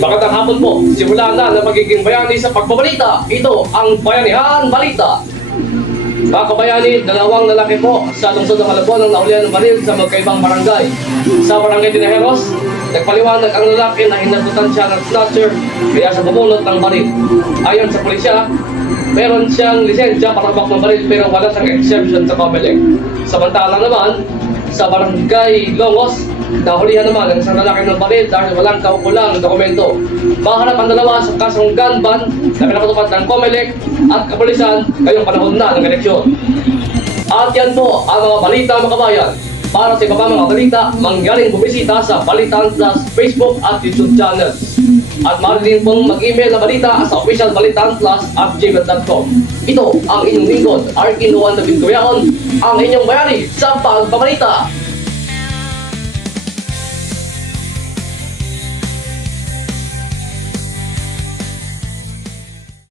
Magandang hapon po. Simula na ng magiging bayani sa pagbabalita. Ito ang Bayanihan Balita. Mga kabayani, dalawang lalaki po sa lungsod ng Malabon ang nahulihan ng baril sa magkaibang barangay. Sa barangay Tinajeros, nagpaliwanag ang lalaki na hinagutan siya ng snatcher kaya sa bumunot ng baril. Ayon sa pulisya, meron siyang lisensya para hawak ng baril pero wala siyang exemption sa COMELEC. Samantala naman, sa barangay Longos, nahulihan naman ang isang lalaki ng baril dahil walang kaukulang dokumento. Maharap ang dalawa sa kasong gun ban na pinapatupad ng COMELEC at kapulisan ngayong panahon na ng eleksyon. At yan po ang mga balita mga kabayan. Para sa iba pa mga balita, mangyaring bumisita sa Balitan Plus Facebook at YouTube channels. At maaari din pong mag-email na balita sa officialbalitanplus@gmail.com. Ito ang inyong lingkod, Arkin Juan David Guyaon, ang inyong bayani sa pagbabalita.